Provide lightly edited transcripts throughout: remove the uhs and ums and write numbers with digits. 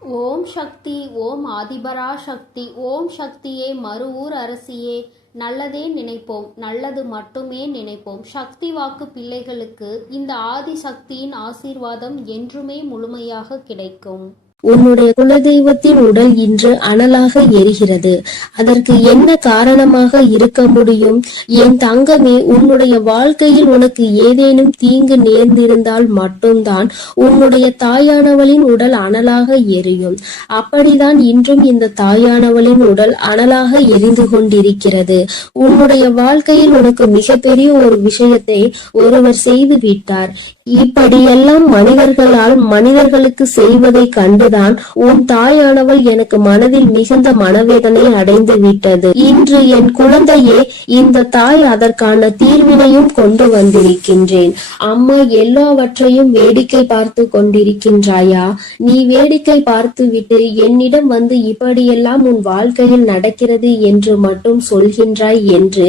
ஓம் சக்தி, ஓம் ஆதிபரா சக்தி, ஓம் சக்தியே, மறுவூர் அரசியே. நல்லதே நினைப்போம், நல்லது மட்டுமே நினைப்போம். சக்தி வாக்கு பிள்ளைகளுக்கு இந்த ஆதி சக்தியின் ஆசீர்வாதம் என்றுமே முழுமையாக கிடைக்கும். உன்னுடைய குலதெய்வத்தின் உடல் இன்று அனலாக எரிகிறது. அதற்கு என்ன காரணமாக இருக்க முடியும்? என் தங்கமே, உன்னுடைய வாழ்க்கையில் உனக்கு ஏதேனும் தீங்கு நேர்ந்திருந்தால் மட்டும்தான் உன்னுடைய தாயானவளின் உடல் அனலாக எரியும். அப்படிதான் இன்றும் இந்த தாயானவளின் உடல் அனலாக எரிந்து கொண்டிருக்கிறது. உன்னுடைய வாழ்க்கையில் உனக்கு மிகப்பெரிய ஒரு விஷயத்தை ஒருவர் செய்து விட்டார். இப்படியெல்லாம் மனிதர்களுக்கு செய்வதை கண்டுதான் உன் தாயானவள் எனக்கு மனதில் மிகுந்த மனவேதனை அடைந்து விட்டது. இன்று என் குழந்தையே, இந்த தாய் அதற்கான தீர்வினையும் கொண்டு வந்திருக்கின்றேன். அம்மா எல்லாவற்றையும் வேடிக்கை பார்த்து கொண்டிருக்கின்றாயா? நீ வேடிக்கை பார்த்து விட்டு என்னிடம் வந்து இப்படியெல்லாம் உன் வாழ்க்கையில் நடக்கிறது என்று மட்டும் சொல்கின்றாய் என்று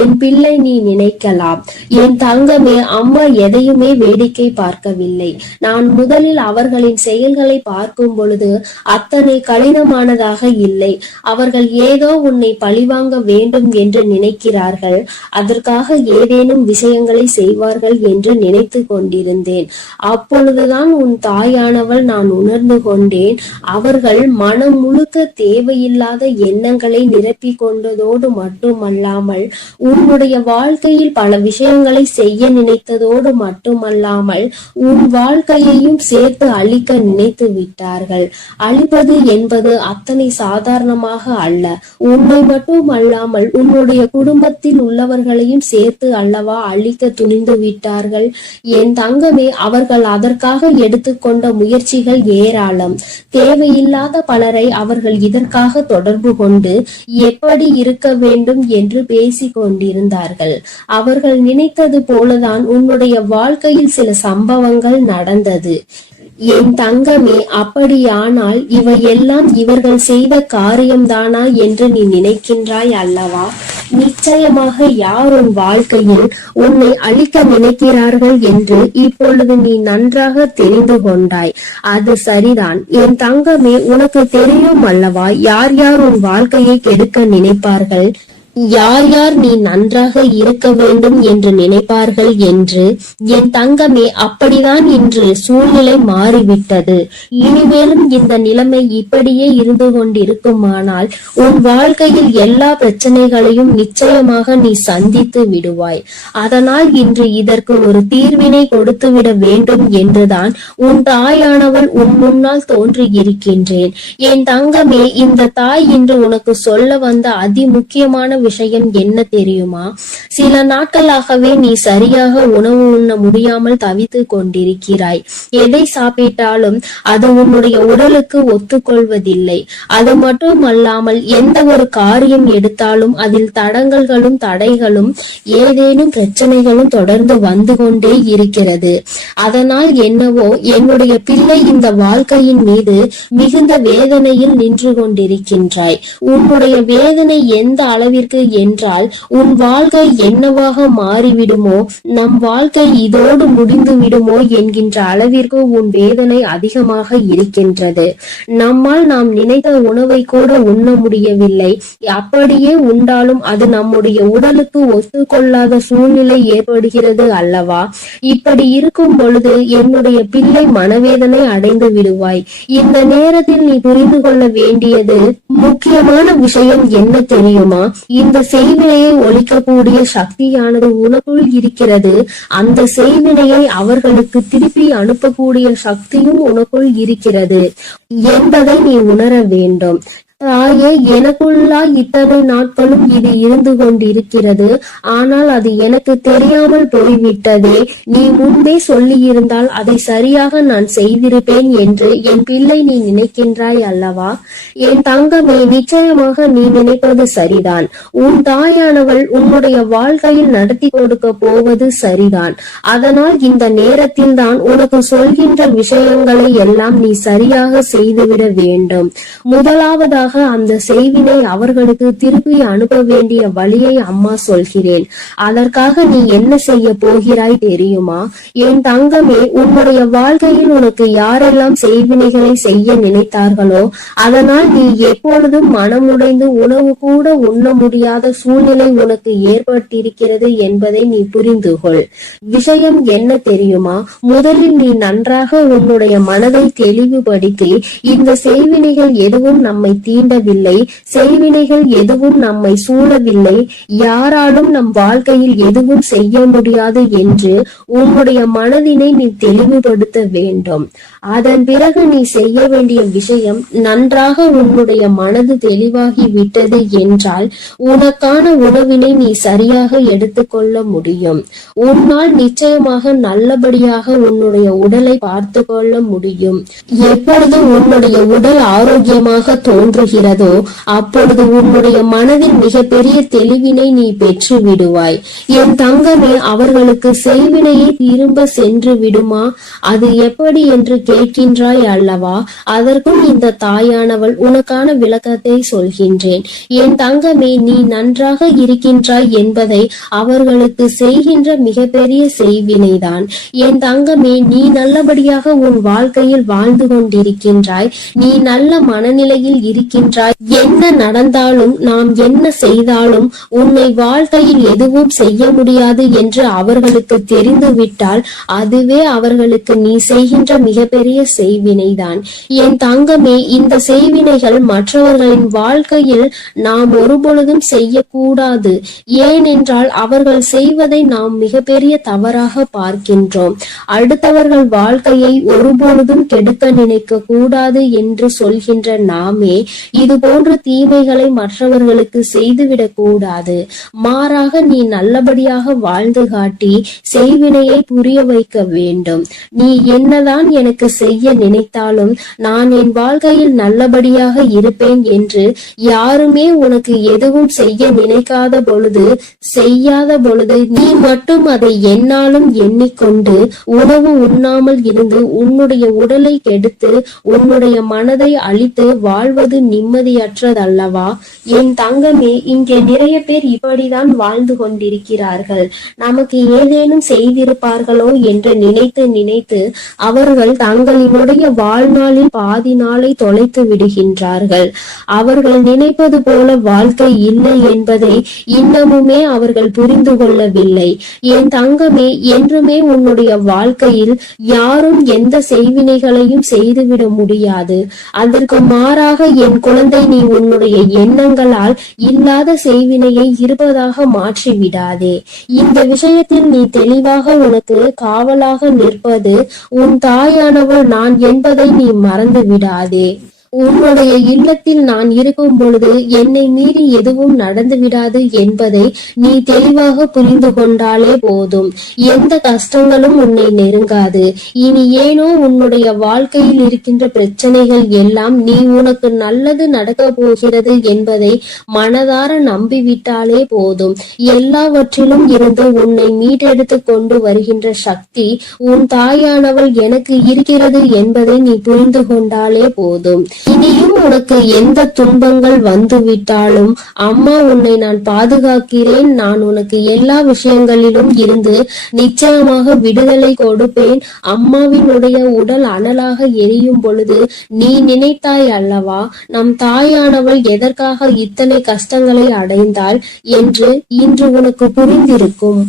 என் பிள்ளை நீ நினைக்கலாம். என் தங்கமே, அம்மா எதையுமே வேடிக்கை பார்க்கவில்லை. நான் முதலில் அவர்களின் செயல்களை பார்க்கும் பொழுது அத்தனை கடினமானதாக இல்லை. அவர்கள் ஏதோ உன்னை பழிவாங்க வேண்டும் என்று நினைக்கிறார்கள். அதற்காக ஏதேனும் விஷயங்களை செய்வார்கள் என்று நினைத்து கொண்டிருந்தேன். அப்பொழுதுதான் உன் தாயானவள் நான் உணர்ந்து கொண்டேன். அவர்கள் மனம் முழுக்க தேவையில்லாத எண்ணங்களை நிரப்பிக் கொண்டதோடு மட்டுமல்லாமல் உன்னுடைய வாழ்க்கையில் பல விஷயங்களை செய்ய நினைத்ததோடு மட்டுமல்லாமல் உன் வாழ்க்கையையும் சேர்த்து அழிக்க நினைத்து விட்டார்கள். அழிப்பது என்பது அத்தனை சாதாரணமாக அல்ல. உன்னை மட்டும் அல்லாமல் உன்னுடைய குடும்பத்தில் உள்ளவர்களையும் சேர்த்து அல்லவா அழிக்க துணிந்து விட்டார்கள். என் தங்கமே, அவர்கள் அதற்காக எடுத்துக்கொண்ட முயற்சிகள் ஏராளம். தேவையில்லாத பலரை அவர்கள் இதற்காக தொடர்பு கொண்டு எப்படி இருக்க வேண்டும் என்று பேசிக் கொண்டிருந்தார்கள். அவர்கள் நினைத்தது போலதான் உன்னுடைய வாழ்க்கையில் சில சம்பவங்கள் நடந்தது. என் தங்கமே, அப்படியானால் இவையெல்லாம் இவர்கள் செய்த காரியம்தானா என்று நீ நினைக்கின்றாய் அல்லவா? நிச்சயமாக யார் உன் வாழ்க்கையில் உன்னை அழிக்க நினைக்கிறார்கள் என்று இப்பொழுது நீ நன்றாக தெரிந்து கொண்டாய். அது சரிதான் என் தங்கமே, உனக்கு தெரியும் அல்லவா யார் யார் உன் வாழ்க்கையை கெடுக்க நினைப்பார்கள், யார் யார் நீ நன்றாக இருக்க வேண்டும் என்று நினைப்பார்கள் என்று. என் தங்கமே, அப்படிதான் இன்று சூழ்நிலை மாறிவிட்டது. இனிமேலும் இந்த நிலைமை இப்படியே இருந்து கொண்டிருக்குமானால் உன் வாழ்க்கையில் எல்லா பிரச்சனைகளையும் நிச்சயமாக நீ சந்தித்து விடுவாய். அதனால் இன்று இதற்கு ஒரு தீர்வினை கொடுத்து விட வேண்டும் என்றுதான் உன் தாயானவள் உன் முன்னால் தோன்றி இருக்கின்றேன். என் தங்கமே, இந்த தாய் இன்று உனக்கு சொல்ல வந்த அதி முக்கியமான விஷயம் என்ன தெரியுமா? சில நாட்களாகவே நீ சரியாக உணவு உண்ண முடியாமல் தவித்து கொண்டிருக்கிறாய். எதை சாப்பிட்டாலும் அது உன்னுடைய உடலுக்கு ஒத்துக்கொள்வதில்லை. அது மட்டும் அல்லாமல் எந்த ஒரு காரியம் எடுத்தாலும் அதில் தடங்கல்களும் தடைகளும் ஏதேனும் பிரச்சனைகளும் தொடர்ந்து வந்து கொண்டே இருக்கிறது. அதனால் என்னவோ என்னுடைய பிள்ளை இந்த வாழ்க்கையின் மீது மிகுந்த வேதனையில் நின்று கொண்டிருக்கின்றாய். உன்னுடைய வேதனை எந்த அளவிற்கு என்றால் உன் வாழ்க்கை என்னவாக மாறிவிடுமோ, நம் வாழ்க்கை இதோடு முடிந்து விடுமோ என்கின்ற அளவிற்கு உன் வேதனை அதிகமாக இருக்கின்றது. நம்மால் நாம் நினைத்த உணவை கூட உண்ண முடியவில்லை. அப்படியே உண்டாலும் அது நம்முடைய உடலுக்கு ஒத்துக்கொள்ளாத சூழ்நிலை ஏற்படுகிறது அல்லவா? இப்படி இருக்கும் பொழுது என்னுடைய பிள்ளை மனவேதனை அடைந்து விடுவாய். இந்த நேரத்தில் நீ புரிந்து கொள்ள வேண்டியது முக்கியமான விஷயம் என்ன தெரியுமா? இந்த செய்வினையை ஒழிக்கக்கூடிய சக்தியானது உனக்குள் இருக்கிறது. அந்த செய்வினையை அவர்களுக்கு திருப்பி அனுப்பக்கூடிய சக்தியும் உனக்குள் இருக்கிறது என்பதை நீ உணர வேண்டும். தாயே, எனக்குள்ளா இத்தனை நாட்களும் இது இருந்து கொண்டிருக்கிறது. ஆனால் அது எனக்கு தெரியாமல் போய்விட்டதே. நீ முன்பே சொல்லி இருந்தால் அதை சரியாக நான் செய்திருப்பேன் என்று என் பிள்ளை நீ நினைக்கின்றாய் அல்லவா? என் தங்கமே, நிச்சயமாக நீ நினைப்பது சரிதான். உன் தாயானவள் உன்னுடைய வாழ்க்கையில் நடத்தி கொடுக்க போவது சரிதான். அதனால் இந்த நேரத்தில் தான் உனக்கு சொல்கின்ற விஷயங்களை எல்லாம் நீ சரியாக செய்துவிட வேண்டும். முதலாவதாக கண்டிப்பாக அந்த செய்வினை அவர்களுக்கு திருப்பி அனுப்ப வேண்டிய வழியை அம்மா சொல்கிறேன். அதற்காக நீ என்ன செய்ய போகிறாய் தெரியுமா? என் தங்கமே, உன்னுடைய வாழ்க்கையில் உனக்கு யாரெல்லாம் செய்வினைகளை செய்ய நினைத்தார்களோ அதனால் நீ எப்பொழுதும் மனமுடைந்து உணவு கூட உண்ண முடியாத சூழ்நிலை உனக்கு ஏற்பட்டிருக்கிறது என்பதை நீ புரிந்து கொள். விஷயம் என்ன தெரியுமா? முதலில் நீ நன்றாக உன்னுடைய மனதை தெளிவுபடுத்தி, இந்த செய்வினைகள் எதுவும் நம்மை தீண்டவில்லை, செய்வினைகள் எதுவும் நம்மை சூழவில்லை, யாராலும் நம் வாழ்க்கையில் எதுவும் செய்ய முடியாது என்று உன்னுடைய மனதினை நீ தெளிவுபடுத்த வேண்டும். அதன் பிறகு நீ செய்ய வேண்டிய விஷயம், நன்றாக உன்னுடைய மனது தெளிவாகி விட்டது என்றால் உனக்கான உணவினை நீ சரியாக எடுத்துக்கொள்ள முடியும். உன்னால் நிச்சயமாக நல்லபடியாக உன்னுடைய உடலை பார்த்து கொள்ள முடியும். எப்பொழுது உன்னுடைய உடல் ஆரோக்கியமாக தோன்றுகிறதோ அப்பொழுது உன்னுடைய மனதில் மிகப்பெரிய தெளிவினை நீ பெற்று விடுவாய். என் தங்கமே, அவர்களுக்கு செய்வினையை திரும்ப சென்று விடுமா? அது எப்படி என்று கேட்கின்றாய் அல்லவா? அதற்கும் இந்த தாயானவள் உனக்கான விளக்கத்தை சொல்கின்றேன். என் தங்கமே, நீ நன்றாக இருக்கின்றாய் என்பதை அவர்களுக்கு செய்கின்ற மிகப்பெரிய செய்வினைதான். என் தங்கமே, நீ நல்லபடியாக உன் வாழ்க்கையில் வாழ்ந்து கொண்டிருக்கின்றாய், நீ நல்ல மனநிலையில் இருக்கின்றாய். என்ன நடந்தாலும், நாம் என்ன செய்தாலும் உன்னை வாழ்க்கையில் எதுவும் செய்ய முடியாது என்று அவர்களுக்கு தெரிந்துவிட்டால் அதுவே அவர்களுக்கு நீ செய்கின்ற மிகப்பெரிய செய்வினைதான். என் தங்கமே, இந்த செய்வினைகள் மற்றவர்களின் வாழ்க்கையில் நாம் ஒருபொழுதும் செய்யக்கூடாது. ஏனென்றால் அவர்கள் செய்வதை நாம் மிகப்பெரிய தவறாக பார்க்கின்றோம். அடுத்தவர்கள் வாழ்க்கையை ஒருபொழுதும் கெடுக்க நினைக்க கூடாது என்று சொல்கின்ற நாமே இது போன்ற தீமைகளை மற்றவர்களுக்கு செய்துவிடக் கூடாது. மாறாக நீ நல்லபடியாக வாழ்ந்து காட்டி செய்வினையை புரிய வைக்க வேண்டும். நீ என்னதான் எனக்கு செய்ய நினைத்தாலும் நான் என் வாழ்க்கையில் நல்லபடியாக இருப்பேன் என்று யாருமே உனக்கு எதுவும் செய்ய நினைக்காத பொழுது, செய்யாத பொழுது நீ மட்டும் அதை என்னாலும் எண்ணிக்கொண்டு உணவு உண்ணாமல் இருந்து உன்னுடைய உடலை கெடுத்து உன்னுடைய மனதை அழித்து வாழ்வது நிம்மதியற்றதல்லவா? என் தங்கமே, இங்கே நிறைய பேர் இப்படிதான் வாழ்ந்து கொண்டிருக்கிறார்கள். நமக்கு ஏதேனும் செய்திருப்பார்களோ என்று நினைத்து நினைத்து அவர்கள் தங்களினுடைய வாழ்நாளில் பாதி நாளை தொலைத்து விடுகின்றார்கள். அவர்கள் நினைப்பது போல வாழ்க்கை இல்லை என்பதை இன்னமுமே அவர்கள் புரிந்து கொள்ளவில்லை. என் தங்கமே, என்றுமே உன்னுடைய வாழ்க்கையில் யாரும் எந்த செய்வினைகளையும் செய்துவிட முடியாது. அதற்கு மாறாக என் குழந்தை, நீ உன்னுடைய எண்ணங்களால் இல்லாத செய்வினையை இருப்பதாக மாற்றி விடாதே. இந்த விஷயத்தில் நீ தெளிவாக உனக்கு காவலாக நிற்பது உன் தாயானவள் நான் என்பதை நீ மறந்து விடாதே. உன்னுடைய இல்லத்தில் நான் இருக்கும் பொழுது என்னை மீறி எதுவும் நடந்து விடாது என்பதை நீ தெளிவாக புரிந்து கொண்டாலே போதும். எந்த கஷ்டங்களும் உன்னை நெருங்காது. இனி ஏனோ உன்னுடைய வாழ்க்கையில் இருக்கின்ற பிரச்சனைகள் எல்லாம் நீ உனக்கு நல்லது நடக்க போகிறது என்பதை மனதார நம்பிவிட்டாலே போதும். எல்லாவற்றிலும் இருந்து உன்னை மீட்டெடுத்து கொண்டு வருகின்ற சக்தி உன் தாயானவள் எனக்கு இருக்கிறது என்பதை நீ புரிந்து கொண்டாலே போதும். இனியும் உனக்கு எந்த துன்பங்கள் வந்துவிட்டாலும் அம்மா உன்னை நான் பாதுகாக்கிறேன். நான் உனக்கு எல்லா விஷயங்களிலும் இருந்து நிச்சயமாக விடுதலை கொடுப்பேன். அம்மாவினுடைய உடல் அனலாக எரியும் பொழுது நீ நினைத்தாய் அல்லவா, நம் தாயானவள் எதற்காக இத்தனை கஷ்டங்களை அடைந்தாள் என்று இன்று உனக்கு புரிந்திருக்கும்.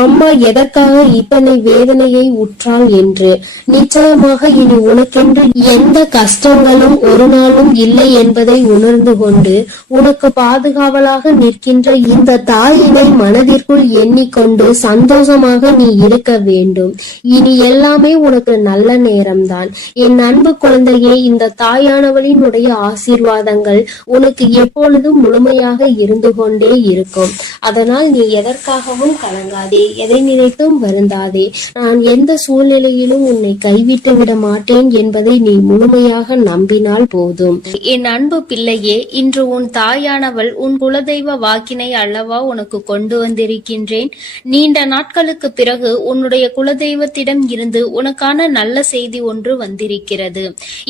அம்மா எதற்காக இத்தனை வேதனையை உற்றாள் என்று. நிச்சயமாக இனி உனக்கென்று எந்த கஷ்டங்களும் ஒரு நாளும் இல்லை என்பதை உணர்ந்து கொண்டு உனக்கு பாதுகாவலாக நிற்கின்ற இந்த தாயினை மனதிற்குள் எண்ணிக்கொண்டு சந்தோஷமாக நீ இருக்க வேண்டும். இனி எல்லாமே உனக்கு நல்ல நேரம்தான். என் அன்பு குழந்தையே, இந்த தாயானவளினுடைய ஆசீர்வாதங்கள் உனக்கு எப்பொழுதும் முழுமையாக இருந்து கொண்டே இருக்கும். அதனால் நீ எதற்காகவும் கலங்காதே, எதை நினைத்தும் வருந்தாதே. நான் எந்த சூழ்நிலையிலும் உன்னை கைவிட்டு விட மாட்டேன் என்பதை நீ முழுமையாக நம்பினால் போதும். என் அன்பு பிள்ளையே, இன்று உன் தாயானவள் உன் குலதெய்வ வாக்கினை அல்லவா உனக்கு கொண்டு வந்திருக்கின்றேன். நீண்ட நாட்களுக்கு பிறகு உன்னுடைய குலதெய்வத்திடம் இருந்து உனக்கான நல்ல செய்தி ஒன்று வந்திருக்கிறது.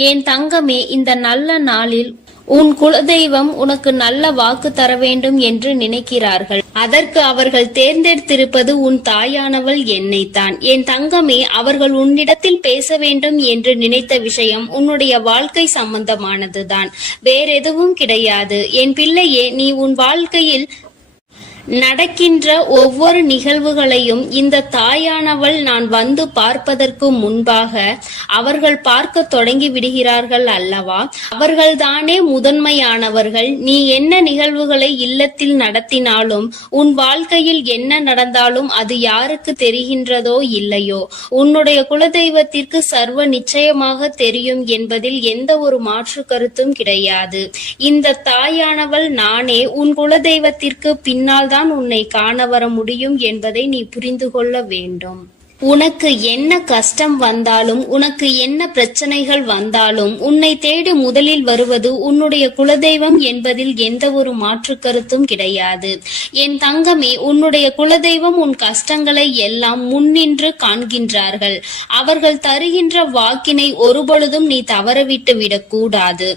என் தங்கமே, இந்த நல்ல நாளில் உன் குலதெய்வம் உனக்கு நல்ல வாக்கு தர வேண்டும் என்று நினைக்கிறார்கள். அதற்கு அவர்கள் தேர்ந்தெடுத்திருப்பது உன் தாயானவள் என்னைத்தான். என் தங்கமே, அவர்கள் உன்னிடத்தில் பேச வேண்டும் என்று நினைத்த விஷயம் உன்னுடைய வாழ்க்கை சம்பந்தமானதுதான், வேறெதுவும் கிடையாது. என் பிள்ளையே, நீ உன் வாழ்க்கையில் நடக்கின்ற ஒவ்வொரு நிகழ்வுகளையும் இந்த தாயானவள் நான் வந்து பார்ப்பதற்கு முன்பாக அவர்கள் பார்க்க தொடங்கி விடுகிறார்கள் அல்லவா? அவர்கள்தானே முதன்மையானவர்கள். நீ என்ன நிகழ்வுகளை இல்லத்தில் நடத்தினாலும், உன் வாழ்க்கையில் என்ன நடந்தாலும் அது யாருக்கு தெரிகின்றதோ இல்லையோ, உன்னுடைய குலதெய்வத்திற்கு சர்வ நிச்சயமாக தெரியும் என்பதில் எந்த ஒரு மாற்று கருத்தும் கிடையாது. இந்த தாயானவள் நானே உன் குலதெய்வத்திற்கு பின்னால் உன்னை காண வர முடியும் என்பதை நீ புரிந்து கொள்ள வேண்டும். உனக்கு என்ன கஷ்டம் வந்தாலும், உனக்கு என்ன பிரச்சனைகள் வந்தாலும், உன்னை தேடி முதலில் வருவது உன்னுடைய குலதெய்வம் என்பதில் எந்த ஒரு மாற்று கருத்தும் கிடையாது. என் தங்கமே, உன்னுடைய குலதெய்வம் உன் கஷ்டங்களை எல்லாம் முன்னின்று காண்கின்றார்கள். அவர்கள் தருகின்ற வாக்கினை ஒருபொழுதும் நீ தவறவிட்டு விடக்கூடாது.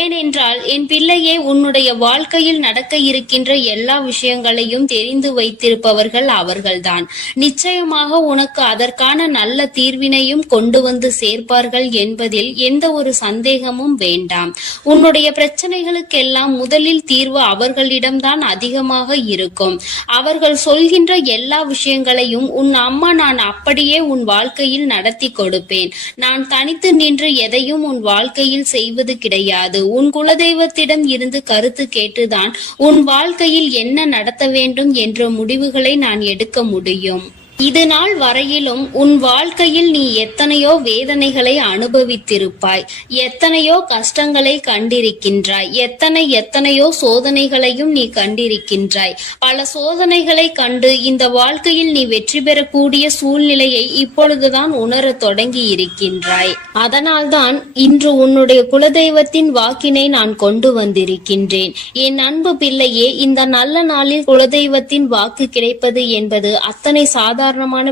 ஏனென்றால் என் பிள்ளையே, உன்னுடைய வாழ்க்கையில் நடக்க இருக்கின்ற எல்லா விஷயங்களையும் தெரிந்து வைத்திருப்பவர்கள் அவர்கள்தான். நிச்சயமாக உனக்கு அதற்கான நல்ல தீர்வினையும் கொண்டு வந்து சேர்ப்பார்கள் என்பதில் எந்த ஒரு சந்தேகமும் வேண்டாம். உன்னுடைய பிரச்சனைகளுக்கெல்லாம் முதலில் தீர்வு அவர்களிடம்தான் அதிகமாக இருக்கும். அவர்கள் சொல்கின்ற எல்லா விஷயங்களையும் உன் அம்மா நான் அப்படியே உன் வாழ்க்கையில் நடத்தி கொடுப்பேன். நான் தனித்து நின்று எதையும் உன் வாழ்க்கையில் செய்வது கிடையாது. உன் குலதெய்வத்திடம் இருந்து கருத்து கேட்டுதான் உன் வாழ்க்கையில் என்ன நடத்த வேண்டும் என்ற முடிவுகளை நான் எடுக்க முடியும். இது நாள் வரையிலும் உன் வாழ்க்கையில் நீ எத்தனையோ வேதனைகளை அனுபவித்திருப்பாய், எத்தனையோ கஷ்டங்களை கண்டிருக்கின்றாய், எத்தனையோ சோதனைகளையும் நீ கண்டிருக்கின்றாய். பல சோதனைகளை கண்டு இந்த வாழ்க்கையில் நீ வெற்றி பெறக்கூடிய சூழ்நிலையை இப்பொழுதுதான் உணர தொடங்கி இருக்கின்றாய். அதனால்தான் இன்று உன்னுடைய குலதெய்வத்தின் வாக்கினை நான் கொண்டு வந்திருக்கின்றேன். என் அன்பு பிள்ளையே, இந்த நல்ல நாளில் குலதெய்வத்தின் வாக்கு கிடைப்பது என்பது அத்தனை சாதாரண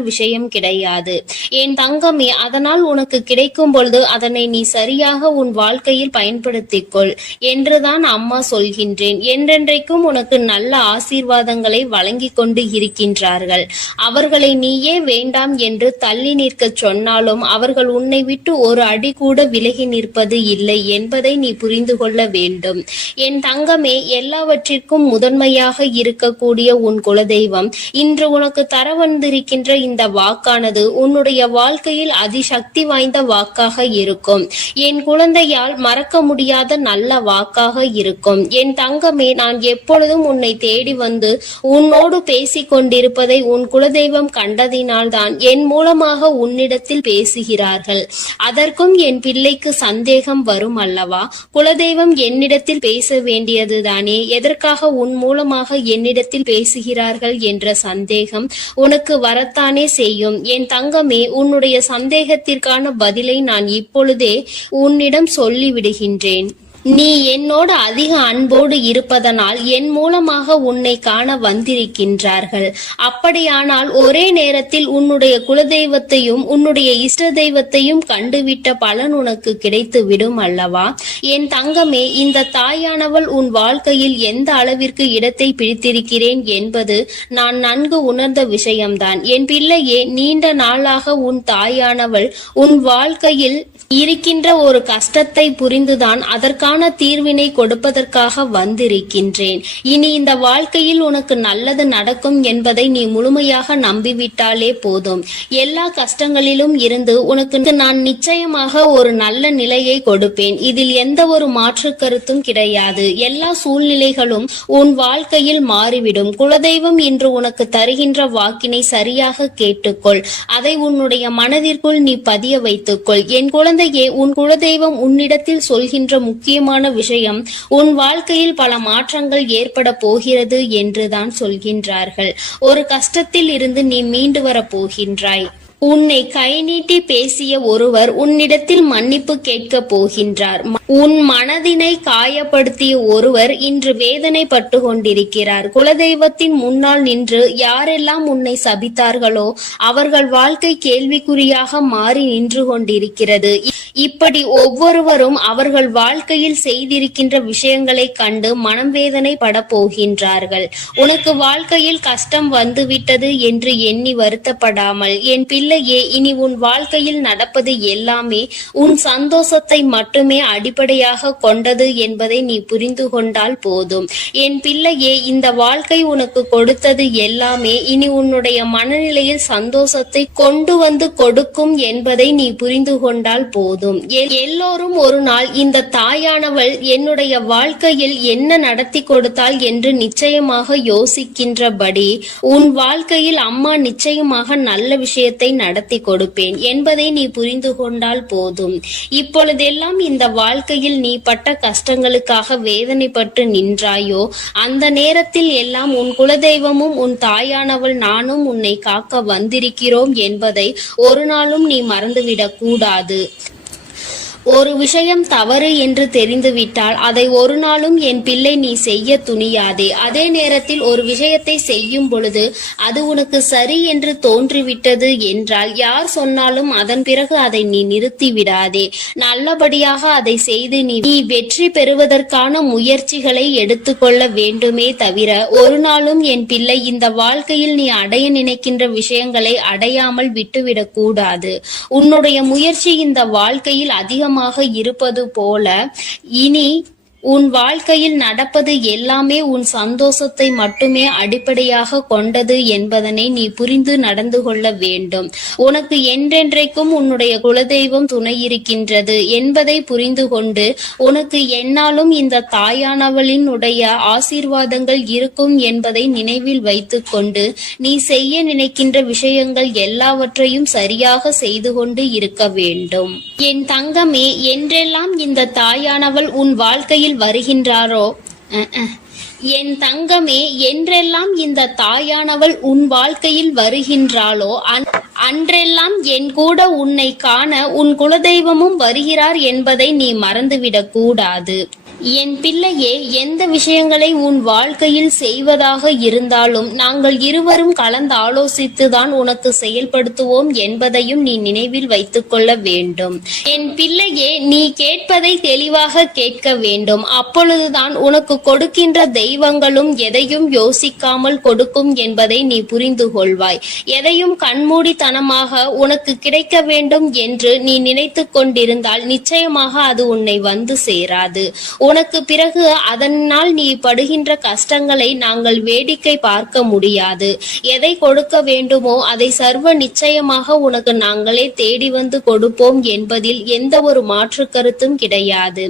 விஷயம் கிடையாது. என் தங்கமே, அதனால் உனக்கு கிடைக்கும் பொழுது அதனை நீ சரியாக உன் வாழ்க்கையில் பயன்படுத்திக்கொள் என்றுதான் அம்மா சொல்கின்றேன். என்றென்றைக்கும் உனக்கு நல்ல ஆசீர்வாதங்களை வழங்கி கொண்டு இருக்கின்றார்கள். அவர்களை நீயே வேண்டாம் என்று தள்ளி நிற்க சொன்னாலும் அவர்கள் உன்னை விட்டு ஒரு அடி கூட விலகி நிற்பது இல்லை என்பதை நீ புரிந்து கொள்ள வேண்டும். என் தங்கமே, எல்லாவற்றிற்கும் முதன்மையாக இருக்கக்கூடிய உன் குலதெய்வம் இன்று உனக்கு தர வந்திருக்கின்ற இந்த வாக்கானது உன்னுடைய வாழ்க்கையில் அதிசக்தி வாய்ந்த வாக்காக இருக்கும். என் குழந்தையால் மறக்க முடியாத நல்ல வாக்காக இருக்கும். என் தங்கமே, நான் எப்பொழுதும் உன்னை தேடி வந்து உன்னோடு பேசிக் கொண்டிருப்பதை உன் குலதெய்வம் கண்டதினால்தான் என் மூலமாக உன்னிடத்தில் பேசுகிறார்கள். அதற்கும் என் பிள்ளைக்கு சந்தேகம் வரும் அல்லவா? குலதெய்வம் என்னிடத்தில் பேச வேண்டியதுதானே, எதற்காக உன் மூலமாக என்னிடத்தில் பேசுகிறார்கள் என்ற சந்தேகம் உனக்கு வரத்தானே செய்யும். என் தங்கமே, உன்னுடைய சந்தேகத்திற்கான பதிலை நான் இப்பொழுதே உன்னிடம் சொல்லிவிடுகின்றேன். நீ என்னோடு அதிக அன்போடு இருப்பதனால் என் மூலமாக உன்னை காண வந்திருக்கின்றார்கள். அப்படியானால் ஒரே நேரத்தில் உன்னுடைய குலதெய்வத்தையும் உன்னுடைய இஷ்ட தெய்வத்தையும் கண்டுவிட்ட பலன் உனக்கு கிடைத்து விடும் அல்லவா? என் தங்கமே, இந்த தாயானவள் உன் வாழ்க்கையில் எந்த அளவிற்கு இடத்தை பிடித்திருக்கிறேன் என்பது நான் நன்கு உணர்ந்த விஷயம்தான். என் பிள்ளையே, நீண்ட நாளாக உன் தாயானவள் உன் வாழ்க்கையில் இருக்கின்ற ஒரு கஷ்டத்தை புரிந்துதான் அதற்கான தீர்வினை கொடுப்பதற்காக வந்திருக்கின்றேன். இனி இந்த வாழ்க்கையில் உனக்கு நல்லது நடக்கும் என்பதை நீ முழுமையாக நம்பிவிட்டாலே போதும். எல்லா கஷ்டங்களிலும் இருந்து உனக்கு நான் நிச்சயமாக ஒரு நல்ல நிலையை கொடுப்பேன். இதில் எந்த ஒரு மாற்று கருத்தும் கிடையாது. எல்லா சூழ்நிலைகளும் உன் வாழ்க்கையில் மாறிவிடும். குலதெய்வம் இன்று உனக்கு தருகின்ற வாக்கினை சரியாக கேட்டுக்கொள். அதை உன்னுடைய மனதிற்குள் நீ பதிய வைத்துக்கொள். என் குழந்தையே, உன் குலதெய்வம் உன்னிடத்தில் சொல்கின்ற முக்கியமான விஷயம், உன் வாழ்க்கையில் பல மாற்றங்கள் ஏற்பட போகிறது என்றுதான் சொல்கின்றார்கள். ஒரு கஷ்டத்தில் இருந்து நீ மீண்டு வர போகின்றாய். உன்னை கை நீட்டி பேசிய ஒருவர் உன்னிடத்தில் மன்னிப்பு கேட்கப் போகின்றார். உன் மனதினை காயப்படுத்திய ஒருவர் இன்று வேதனைப்பட்டு கொண்டிருக்கிறார். குலதெய்வத்தின் முன்னால் நின்று யாரெல்லாம் உன்னை சபித்தார்களோ அவர்கள் வாழ்க்கை கேள்விக்குறியாக மாறி நின்று கொண்டிருக்கிறது. இப்படி ஒவ்வொருவரும் அவர்கள் வாழ்க்கையில் செய்திருக்கின்ற விஷயங்களை கண்டு மனம் வேதனை பட போகின்றார்கள். உனக்கு வாழ்க்கையில் கஷ்டம் வந்துவிட்டது என்று எண்ணி வருத்தப்படாமல், என் பிள்ளையே, இனி உன் வாழ்க்கையில் நடப்பது எல்லாமே உன் சந்தோஷத்தை மட்டுமே அடிப்படையாக கொண்டது என்பதை நீ புரிந்து கொண்டால் போதும். என் பிள்ளையே, இந்த வாழ்க்கை உனக்கு கொடுத்தது எல்லாமே இனி உன்னுடைய மனநிலையில் சந்தோஷத்தை கொண்டு வந்து கொடுக்கும் என்பதை நீ புரிந்து கொண்டால் போதும். எல்லோரும் ஒரு நாள் இந்த தாயானவள் என்னுடைய வாழ்க்கையில் என்ன நடத்தி கொடுத்தாள் என்று நிச்சயமாக யோசிக்கின்றபடி உன் வாழ்க்கையில் அம்மா நிச்சயமாக நல்ல விஷயத்தை நடத்தி கொடுப்பேன் என்பதை நீ புரிந்து கொண்டால் போதும். இப்பொழுதெல்லாம் இந்த வாழ்க்கையில் நீ பட்ட கஷ்டங்களுக்காக வேதனைப்பட்டு நின்றாயோ, அந்த நேரத்தில் எல்லாம் உன் குலதெய்வமும் உன் தாயானவள் நானும் உன்னை காக்க வந்திருக்கிறோம் என்பதை ஒரு நாளும் நீ மறந்துவிடக் கூடாது. ஒரு விஷயம் தவறு என்று தெரிந்துவிட்டால் அதை ஒரு நாளும் என் பிள்ளை நீ செய்ய துணியாதே. அதே நேரத்தில் ஒரு விஷயத்தை செய்யும் பொழுது அது உனக்கு சரி என்று தோன்றிவிட்டது என்றால் யார் சொன்னாலும் அதன் பிறகு அதை நீ நிறுத்தி விடாதே. நல்லபடியாக அதை செய்து நீ வெற்றி பெறுவதற்கான முயற்சிகளை எடுத்துக்கொள்ள வேண்டுமே தவிர ஒரு நாளும் என் பிள்ளை இந்த வாழ்க்கையில் நீ அடைய நினைக்கின்ற விஷயங்களை அடையாமல் விட்டுவிடக் கூடாது. உன்னுடைய முயற்சி இந்த வாழ்க்கையில் அதிகம் இருப்பது போல இனி உன் வாழ்க்கையில் நடப்பது எல்லாமே உன் சந்தோஷத்தை மட்டுமே அடிப்படையாக கொண்டது என்பதனை நீ புரிந்து நடந்து கொள்ள வேண்டும். உனக்கு என்றென்றைக்கும் உன்னுடைய குலதெய்வம் துணை இருக்கின்றது என்பதை புரிந்து கொண்டு உனக்கு என்னாலும் இந்த தாயானவளின் உடைய ஆசீர்வாதங்கள் இருக்கும் என்பதை நினைவில் வைத்துக் கொண்டு நீ செய்ய நினைக்கின்ற விஷயங்கள் எல்லாவற்றையும் சரியாக செய்து கொண்டு இருக்க வேண்டும். என் தங்கமே, என்றெல்லாம் இந்த தாயானவள் உன் வாழ்க்கையில் வருகின்றாரோ, என் தங்கமே, என்றெல்லாம் இந்த தாயானவள் உன் வாழ்க்கையில் வருகின்றாளோ அன்றெல்லாம் என் கூட உன்னை காண உன் குலதெய்வமும் வருகிறார் என்பதை நீ மறந்துவிடக் கூடாது. என் பிள்ளையே, எந்த விஷயங்களை உன் வாழ்க்கையில் செய்வதாக இருந்தாலும் நாங்கள் இருவரும் கலந்து ஆலோசித்துதான் உனக்கு செயல்படுத்துவோம் என்பதையும் நீ நினைவில் வைத்துக் கொள்ள வேண்டும். என் பிள்ளையே, நீ கேட்பதை தெளிவாக கேட்க வேண்டும். அப்பொழுதுதான் உனக்கு கொடுக்கின்ற தெய்வங்களும் எதையும் யோசிக்காமல் கொடுக்கும் என்பதை நீ புரிந்து கொள்வாய். எதையும் கண்மூடித்தனமாக உனக்கு கிடைக்க வேண்டும் என்று நீ நினைத்து கொண்டிருந்தால் நிச்சயமாக அது உன்னை வந்து சேராது. உனக்கு பிறகு அதனால் நீ படுகின்ற கஷ்டங்களை நாங்கள் வேடிக்கை பார்க்க முடியாது. எதை கொடுக்க வேண்டுமோ அதை சர்வ நிச்சயமாக உனக்கு நாங்களே தேடி வந்து கொடுப்போம் என்பதில் எந்த ஒரு மாற்று கருத்தும் கிடையாது.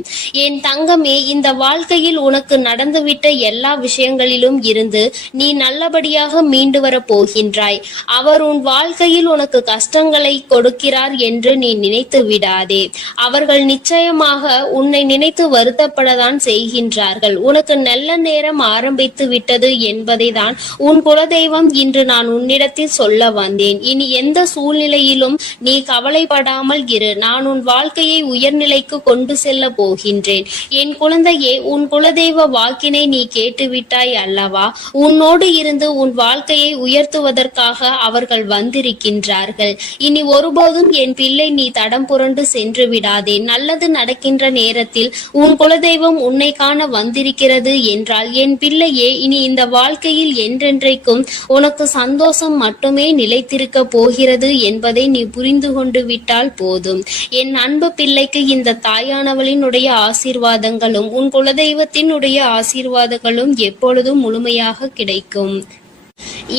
என் தங்கமே, இந்த வாழ்க்கையில் உனக்கு நடந்துவிட்ட எல்லா விஷயங்களிலும் இருந்து நீ நல்லபடியாக மீண்டு வர போகின்றாய். அவர் உன் வாழ்க்கையில் உனக்கு கஷ்டங்களை கொடுக்கிறார் என்று நீ நினைத்து விடாதே. அவர்கள் நிச்சயமாக உன்னை நினைத்து வருத்தப்பட தான் செய்கின்றார்கள். உனக்கு நல்ல நேரம் ஆரம்பித்து விட்டது என்பதை தான் உன் குலதெய்வம் இன்று நான் உன்னிடத்தில் சொல்ல வந்தேன். இனி எந்த சூழ்நிலையிலும் நீ கவலைப்படாமல் இரு. நான் உன் வாழ்க்கையை உயர்நிலைக்கு கொண்டு செல்ல போகின்றேன். என் குழந்தையே, உன் குலதெய்வ வாக்கினை நீ கேட்டுவிட்டாய் அல்லவா? உன்னோடு இருந்து உன் வாழ்க்கையை உயர்த்துவதற்காக அவர்கள் வந்திருக்கின்றார்கள். இனி ஒருபோதும் என் பிள்ளை நீ தடம் புரண்டு சென்று விடாதே. நல்லது நடக்கின்ற நேரத்தில் உன் குலதெய்வம் உன்னை காண வந்திருக்கிறது என்றால் என் பிள்ளையே, இனி இந்த வாழ்க்கையில் என்றென்றைக்கும் உனக்கு சந்தோஷம் மட்டுமே நிலைத்திருக்க போகிறது என்பதை நீ புரிந்து கொண்டு விட்டால் போதும். என் அன்பு பிள்ளைக்கு இந்த தாயானவளினுடைய ஆசீர்வாதங்களும் உன் குலதெய்வத்தினுடைய ஆசீர்வாதங்களும் எப்பொழுதும் முழுமையாக கிடைக்கும்.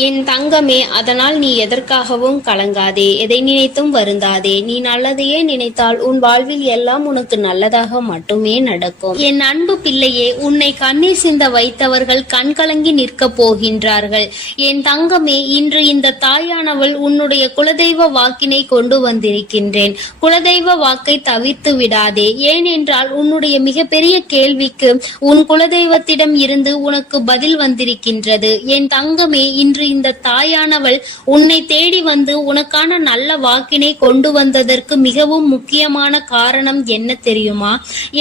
என் தங்கமே, அதனால் நீ எதற்காகவும் கலங்காதே, எதை நினைத்தும் வருந்தாதே. நீ நல்லதையே நினைத்தால் உன் வாழ்வில் எல்லாம் உனக்கு நல்லதாக மட்டுமே நடக்கும். என் அன்பு பிள்ளையே, உன்னை கண்ணீர் சிந்த வைத்தவர்கள் கண்கலங்கி நிற்க போகின்றார்கள். என் தங்கமே, இன்று இந்த தாயானவள் உன்னுடைய குலதெய்வ வாக்கினை கொண்டு வந்திருக்கின்றேன். குலதெய்வ வாக்கை தவிர்த்து விடாதே. ஏனென்றால் உன்னுடைய மிகப்பெரிய கேள்விக்கு உன் குலதெய்வத்திடம் இருந்து உனக்கு பதில் வந்திருக்கின்றது. என் தங்கமே, இன்று இன்று இந்த தாயானவள் உன்னை தேடி வந்து உனக்கான நல்ல வாக்கினை கொண்டு வந்ததற்கு மிகவும் முக்கியமான காரணம் என்ன தெரியுமா?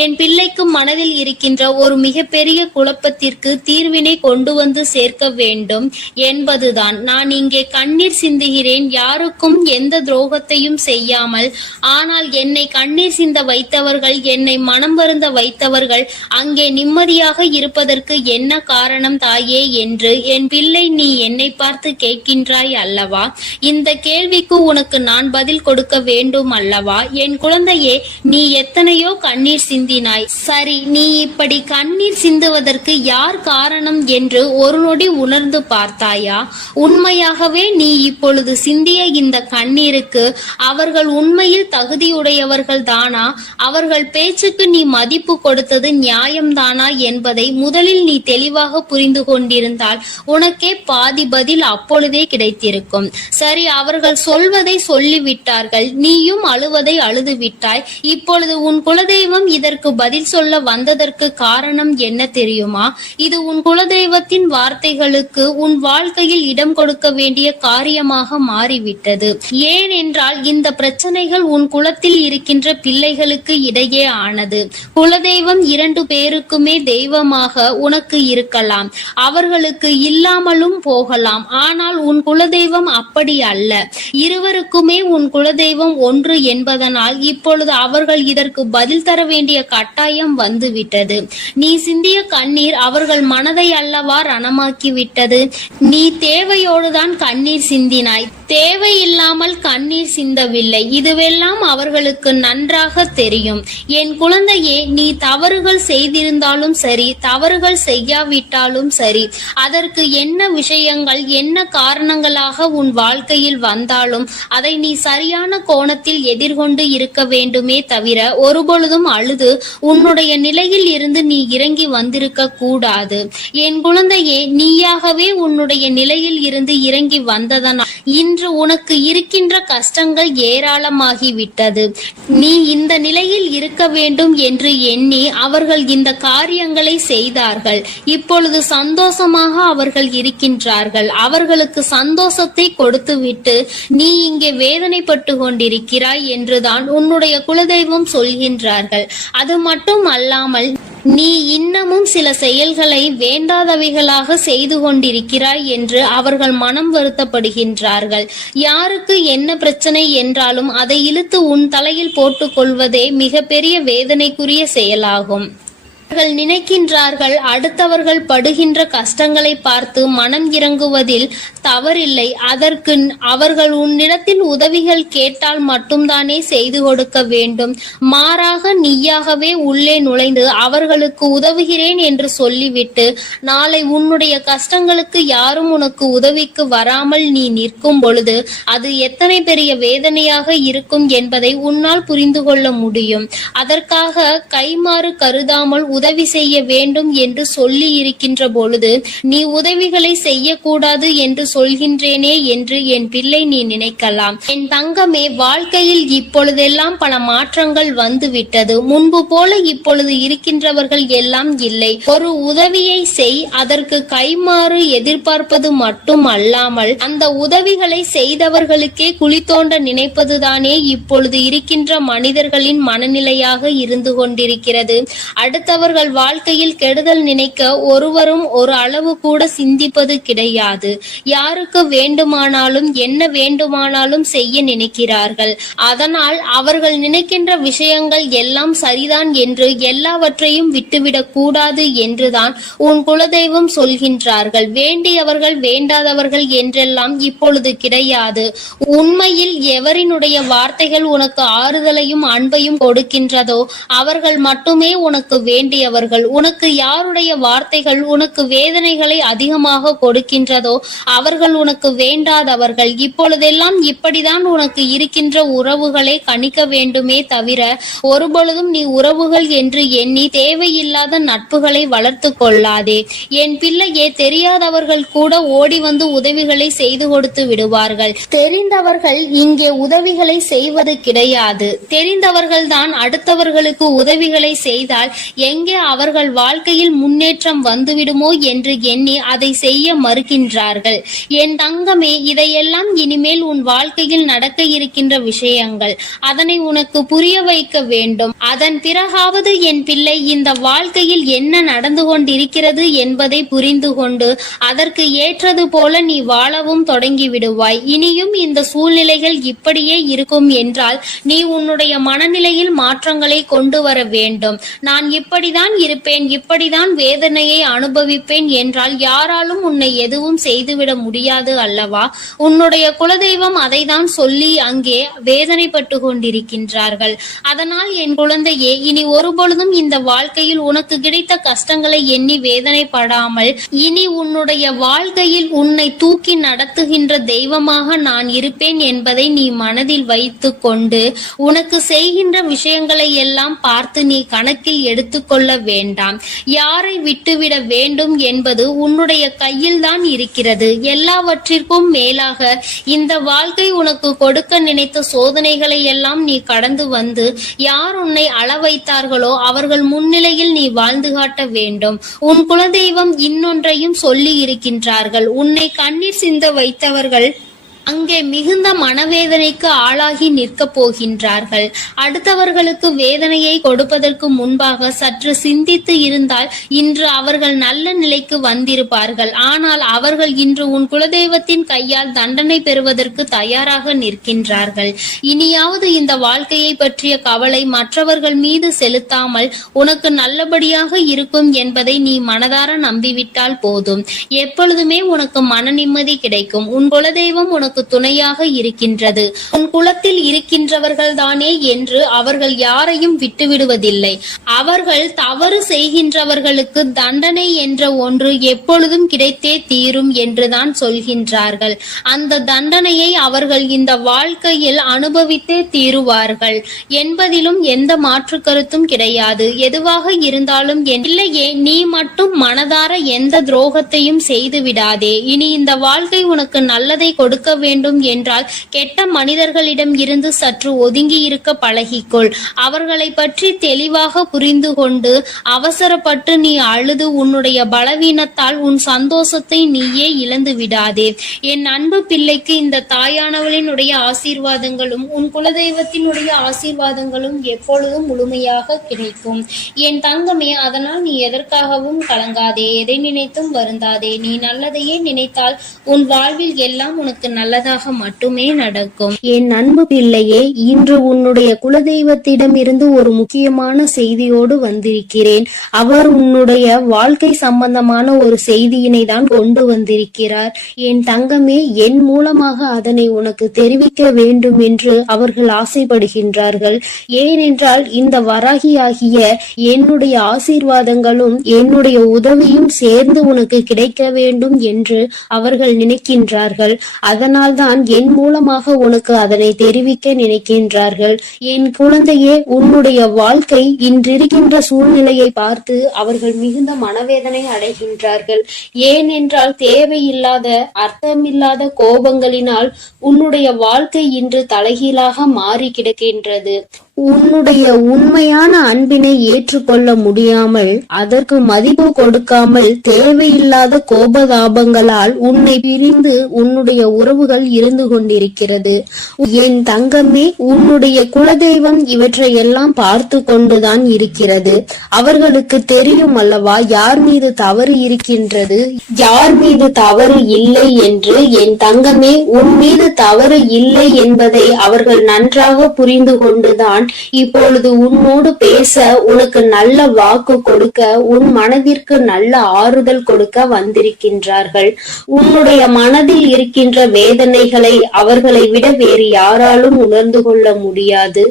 என் பிள்ளைக்கு மனதில் இருக்கின்ற ஒரு மிகப்பெரிய குழப்பத்திற்கு தீர்வினை கொண்டு வந்து சேர்க்க வேண்டும் என்பதுதான். நான் இங்கே கண்ணீர் சிந்துகிறேன், யாருக்கும் எந்த துரோகத்தையும் செய்யாமல். ஆனால் என்னை கண்ணீர் சிந்த வைத்தவர்கள், என்னை மனம் வருந்த வைத்தவர்கள் அங்கே நிம்மதியாக இருப்பதற்கு என்ன காரணம் தாயே என்று என் பிள்ளை நீ என்னை பார்த்து கேட்கின்றாய் அல்லவா? இந்த கேள்விக்கு உனக்கு நான் பதில் கொடுக்க வேண்டும் அல்லவா? என் குழந்தையே, நீ எத்தனையோ கண்ணீர் சிந்தினாய். சரி, நீ இப்படி கண்ணீர் சிந்துவதற்கு யார் காரணம் என்று ஒரு நொடி உணர்ந்து பார்த்தாயா? உண்மையாகவே நீ இப்பொழுது சிந்திய இந்த கண்ணீருக்கு அவர்கள் உண்மையில் தகுதியுடையவர்கள் தானா? அவர்கள் பேச்சுக்கு நீ மதிப்பு கொடுத்தது நியாயம்தானா என்பதை முதலில் நீ தெளிவாக புரிந்து கொண்டிருந்தால் உனக்கே பாதி பதில் அப்பொழுதே கிடைத்திருக்கும். சரி, அவர்கள் சொல்வதை சொல்லிவிட்டார்கள், நீயும் அழுவதை அழுது விட்டாய். இப்பொழுது உன் குலதெய்வம் இதற்கு பதில் சொல்ல வந்ததற்கு காரணம் என்ன தெரியுமா? இது உன் குலதெய்வத்தின் வார்த்தைகளுக்கு உன் வாழ்க்கையில் இடம் கொடுக்க வேண்டிய காரியமாக மாறிவிட்டது. ஏனென்றால் இந்த பிரச்சனைகள் உன் குலத்தில் இருக்கின்ற பிள்ளைகளுக்கு இடையே ஆனது. குலதெய்வம் 2 பேருக்குமே தெய்வமாக உனக்கு இருக்கலாம், அவர்களுக்கு இல்லாமலும் போகலாம். ஆனால் உன் குலதெய்வம் அப்படி அல்ல. இருவருக்குமே உன் குலதெய்வம் ஒன்று என்பதனால் இப்பொழுது அவர்கள் இதற்கு பதில் தர வேண்டிய கட்டாயம் வந்துவிட்டது. நீ சிந்திய கண்ணீர் அவர்கள் மனதை அல்லவா ரணமாக்கி விட்டது. நீ தேவையோடுதான் கண்ணீர் சிந்தினாய், தேவையில்லாமல் கண்ணீர் சிந்தவில்லை. இதுவெல்லாம் அவர்களுக்கு நன்றாக தெரியும். என் குழந்தையே, நீ தவறுகள் செய்திருந்தாலும் சரி, தவறுகள் செய்யாவிட்டாலும் சரி, அதற்கு என்ன விஷயங்கள் என்ன காரணங்களாக உன் வாழ்க்கையில் வந்தாலும் அதை நீ சரியான கோணத்தில் எதிர்கொண்டு இருக்க வேண்டுமே தவிர ஒருபொழுதும் அழுது உன்னுடைய நிலையில் இருந்து நீ இறங்கி வந்திருக்க கூடாது. என் குழந்தையே, நீயாகவே உன்னுடைய நிலையில் இருந்து இறங்கி வந்ததனால் இன்று உனக்கு இருக்கின்ற கஷ்டங்கள் ஏராளமாகிவிட்டது. நீ இந்த நிலையில் இருக்க வேண்டும் என்று எண்ணி அவர்கள் இந்த காரியங்களை செய்தார்கள். இப்பொழுது சந்தோஷமாக அவர்கள் இருக்கின்றார்கள். அவர்களுக்கு சந்தோஷத்தை கொடுத்துவிட்டு நீ இங்கே வேதனைப்பட்டு கொண்டிருக்கிறாய் என்றுதான் உன்னுடைய குலதெய்வம் சொல்கின்றார்கள். அது மட்டும் அல்லாமல் நீ இன்னமும் சில செயல்களை வேண்டாதவைகளாக செய்து கொண்டிருக்கிறாய் என்று அவர்கள் மனம் வருத்தப்படுகின்றார்கள். யாருக்கு என்ன பிரச்சனை என்றாலும் அதை இழுத்து உன் தலையில் போட்டுக் கொள்வதே மிகப்பெரிய வேதனைக்குரிய செயலாகும். அவர்கள் நினைக்கின்றார்கள் அடுத்தவர்கள் படுகின்ற கஷ்டங்களை பார்த்து மனம் இறங்குவதில் தவறில்லை. அதற்கு அவர்கள் உன்னிடத்தில் உதவிகள் கேட்டால் மட்டும்தானே செய்து கொடுக்க வேண்டும். மாறாக நீயாகவே உள்ளே நுழைந்து அவர்களுக்கு உதவுகிறேன் என்று சொல்லிவிட்டு நாளை உன்னுடைய கஷ்டங்களுக்கு யாரும் உனக்கு உதவிக்கு வராமல் நீ நிற்கும் பொழுது அது எத்தனை பெரிய வேதனையாக இருக்கும் என்பதை உன்னால் புரிந்து கொள்ள முடியும். அதற்காக கைமாறு கருதாமல் உதவி செய்ய வேண்டும் என்று சொல்லி இருக்கின்ற பொழுது நீ உதவிகளை செய்யக்கூடாது என்று சொல்கின்றேனே என்று என் பிள்ளை நீ நினைக்கலாம். என் தங்கமே, வாழ்க்கையில் இப்பொழுதெல்லாம் பல மாற்றங்கள் வந்துவிட்டது. முன்பு போல இப்பொழுது இருக்கின்றவர்கள் எல்லாம் இல்லை. ஒரு உதவியை செய், அதற்கு கைமாறு எதிர்பார்ப்பது மட்டும் அல்லாமல் அந்த உதவிகளை செய்தவர்களுக்கே குழி தோண்ட நினைப்பதுதானே இப்பொழுது இருக்கின்ற மனிதர்களின் மனநிலையாக இருந்து கொண்டிருக்கிறது. அடுத்தவர்கள் வாழ்க்கையில் கெடுதல் நினைக்க ஒருவரும் ஒரு அளவு கூட சிந்திப்பது கிடையாது. யாருக்கு வேண்டுமானாலும் என்ன வேண்டுமானாலும் செய்ய நினைக்கிறார்கள். அதனால் அவர்கள் நினைக்கின்ற விஷயங்கள் எல்லாம் சரிதான் என்று எல்லாவற்றையும் விட்டுவிடக் கூடாது என்றுதான் உன் குலதெய்வம் சொல்கின்றார்கள். வேண்டியவர்கள் வேண்டாதவர்கள் என்றெல்லாம் இப்பொழுது கிடையாது. உண்மையில் எவரினுடைய வார்த்தைகள் உனக்கு ஆறுதலையும் அன்பையும் கொடுக்கின்றதோ அவர்கள் மட்டுமே உனக்கு வேண்டியவர்கள். உனக்கு யாருடைய வார்த்தைகள் உனக்கு வேதனைகளை அதிகமாக கொடுக்கின்றதோ அவர்கள் உனக்கு வேண்டாதவர்கள். இப்பொழுதெல்லாம் இப்படிதான் உனக்கு இருக்கின்ற உறவுகளை கணிக்க வேண்டுமே தவிர ஒருபொழுதும் நீ உறவுகள் என்று எண்ணி தேவையில்லாத நட்புகளை வளர்த்து கொள்ளாதே. என் பிள்ளையே, தெரியாதவர்கள் கூட ஓடி வந்து உதவிகளை செய்து கொடுத்து விடுவார்கள். தெரிந்தவர்கள் இங்கே உதவிகளை செய்வது கிடையாது. தெரிந்தவர்கள் தான் அடுத்தவர்களுக்கு உதவிகளை செய்தால் எங்கே எங்கே அவர்கள் வாழ்க்கையில் முன்னேற்றம் வந்துவிடுமோ என்று எண்ணி அதை செய்ய மறுக்கின்றார்கள். என் தங்கமே, இதையெல்லாம் இனிமேல் உன் வாழ்க்கையில் நடக்க இருக்கின்ற விஷயங்கள். அதனை உனக்கு புரிய வைக்க வேண்டும். அதன் பிறகாவது என் பிள்ளை இந்த வாழ்க்கையில் என்ன நடந்து கொண்டிருக்கிறது என்பதை புரிந்து கொண்டு அதற்கு ஏற்றது போல நீ வாழவும் தொடங்கி விடுவாய். இனியும் இந்த சூழ்நிலைகள் இப்படியே இருக்கும் என்றால் நீ உன்னுடைய மனநிலையில் மாற்றங்களை கொண்டு வர வேண்டும். நான் இப்படிதான் இருப்பேன், இப்படிதான் வேதனையை அனுபவிப்பேன் என்றால் யாராலும் உன்னை எதுவும் செய்துவிட முடியாது அல்லவா? உன்னுடைய குலதெய்வம் அதை தான் சொல்லி அங்கே வேதனைப்பட்டு கொண்டிருக்கின்றார்கள். அதனால் என் குழந்தையே, இனி ஒருபொழுதும் இந்த வாழ்க்கையில் உனக்கு கிடைத்த கஷ்டங்களை எண்ணி வேதனைப்படாமல் இனி உன்னுடைய வாழ்க்கையில் உன்னை தூக்கி நடத்துகின்ற தெய்வமாக நான் இருப்பேன் என்பதை நீ மனதில் வைத்து கொண்டு உனக்கு செய்கின்ற விஷயங்களை எல்லாம் பார்த்து நீ கணக்கில் எடுத்துக்கொள்ள வேண்டாம். யாரை விட்டுவிட வேண்டும் என்பது உன்னுடைய கையில் தான் இருக்கிறது. எல்லாவற்றிற்கும் மேலாக இந்த வாழ்க்கை உனக்கு கொடுக்க நினைத்த சோதனைகளை எல்லாம் நீ கடந்து வந்து யார் உன்னை அள வைத்தார்களோ அவர்கள் முன்னிலையில் நீ வாழ்ந்து காட்ட வேண்டும். உன் குலதெய்வம் இன்னொன்றையும் சொல்லி இருக்கின்றார்கள். உன்னை கண்ணீர் சிந்த வைத்தவர்கள் அங்கே மிகுந்த மனவேதனைக்கு ஆளாகி நிற்கப் போகின்றார்கள். அடுத்தவர்களுக்கு வேதனையை கொடுப்பதற்கு முன்பாக சற்று சிந்தித்து இருந்தால் இன்று அவர்கள் நல்ல நிலைக்கு வந்திருப்பார்கள். ஆனால் அவர்கள் இன்று உன் குலதெய்வத்தின் கையால் தண்டனை பெறுவதற்கு தயாராக நிற்கின்றார்கள். இனியாவது இந்த வாழ்க்கையை பற்றிய கவலை மற்றவர்கள் மீது செலுத்தாமல் உனக்கு நல்லபடியாக இருக்கும் என்பதை நீ மனதார நம்பிவிட்டால் போதும். எப்பொழுதுமே உனக்கு மன நிம்மதி கிடைக்கும். உன் குலதெய்வம் உனக்கு துணையாக இருக்கின்றது. உன் குலத்தில் இருக்கின்றவர்கள் தானே என்று அவர்கள் யாரையும் விட்டுவிடுவதில்லை. அவர்கள் தவறு செய்கின்றவர்களுக்கு தண்டனை என்ற ஒன்று எப்பொழுதும் கிடைத்தே தீரும் என்றுதான் சொல்கின்றார்கள். அந்த தண்டனையை அவர்கள் இந்த வாழ்க்கையில் அனுபவித்தே தீருவார்கள் என்பதிலும் எந்த மாற்று கருத்தும் கிடையாது. எதுவாக இருந்தாலும் இல்லையே, நீ மட்டும் மனதார எந்த துரோகத்தையும் செய்து விடாதே. இனி இந்த வாழ்க்கை உனக்கு நல்லதை கொடுக்க வேண்டும் என்றால் கெட்ட மனிதர்களிடம் இருந்து சற்று ஒதுங்கி இருக்க பழகிக்கொள். அவர்களை பற்றி தெளிவாக புரிந்து கொண்டு அவசரப்பட்டு நீ அழுது உன்னுடைய பலவீனத்தால் உன் சந்தோஷத்தை நீயே இழந்து விடாதே. என் அன்பு பிள்ளைக்கு இந்த தாயானவளினுடைய ஆசீர்வாதங்களும் உன் குலதெய்வத்தினுடைய ஆசீர்வாதங்களும் எப்பொழுதும் முழுமையாக கிடைக்கும். என் தங்கமே, அதனால் நீ எதற்காகவும் கலங்காதே, எதை நினைத்தும் வருந்தாதே. நீ நல்லதையே நினைத்தால் உன் வாழ்வில் எல்லாம் உனக்கு நல்லதாக மட்டுமே நடக்கும். என் அன்பு பிள்ளையே, இன்று உன்னுடைய குலதெய்வத்திடம் இருந்து ஒரு முக்கியமான செய்தியோடு வந்திருக்கிறேன். அவர் உன்னுடைய வாழ்க்கை சம்பந்தமான ஒரு செய்தியினை தான் கொண்டு வந்திருக்கிறார். என் தங்கமே, என் மூலமாக அதனை உனக்கு தெரிவிக்க வேண்டும் என்று அவர்கள் ஆசைப்படுகின்றார்கள். ஏனென்றால் இந்த வராகியாகிய என்னுடைய ஆசீர்வாதங்களும் என்னுடைய உதவியும் சேர்ந்து உனக்கு கிடைக்க வேண்டும் என்று அவர்கள் நினைக்கின்றார்கள். அதனால்தான் என் மூலமாக உனக்கு அதனை தெரிவிக்க நினைக்கின்றார்கள். என் குழந்தையே, உன்னுடைய வாழ்க்கை இன்றிருக்கின்ற சூழ்நிலையை பார்த்து அவர்கள் மிகுந்த மனவேதனை அடைகின்றார்கள். ஏனென்றால் தேவையில்லாத அர்த்தமில்லாத கோபங்களினால் உன்னுடைய வாழ்க்கை இன்று தலைகீழாக மாறி கிடக்கின்றது. உன்னுடைய உண்மையான அன்பினை ஏற்றுக்கொள்ள முடியாமல் அதற்கு மதிப்பு கொடுக்காமல் தேவையில்லாத கோபதாபங்களால் உன்னை பிரிந்து உன்னுடைய உறவுகள் இருந்து கொண்டிருக்கிறது. என் தங்கமே, உன்னுடைய குலதெய்வம் இவற்றையெல்லாம் பார்த்து கொண்டுதான் இருக்கிறது. அவர்களுக்கு தெரியும் அல்லவா யார் மீது தவறு இருக்கின்றது, யார் மீது தவறு இல்லை என்று. என் தங்கமே, உன் மீது தவறு இல்லை என்பதை அவர்கள் நன்றாக புரிந்து கொண்டுதான் இப்பொழுது உன்னோடு பேச, உனக்கு நல்ல வாக்கு கொடுக்க, உன் மனதிற்கு நல்ல ஆறுதல் கொடுக்க வந்திருக்கின்றார்கள். உன்னுடைய மனதில் இருக்கின்ற வேதனைகளை அவர்களை விட வேறு யாராலும் உணர்ந்து கொள்ள முடியாது.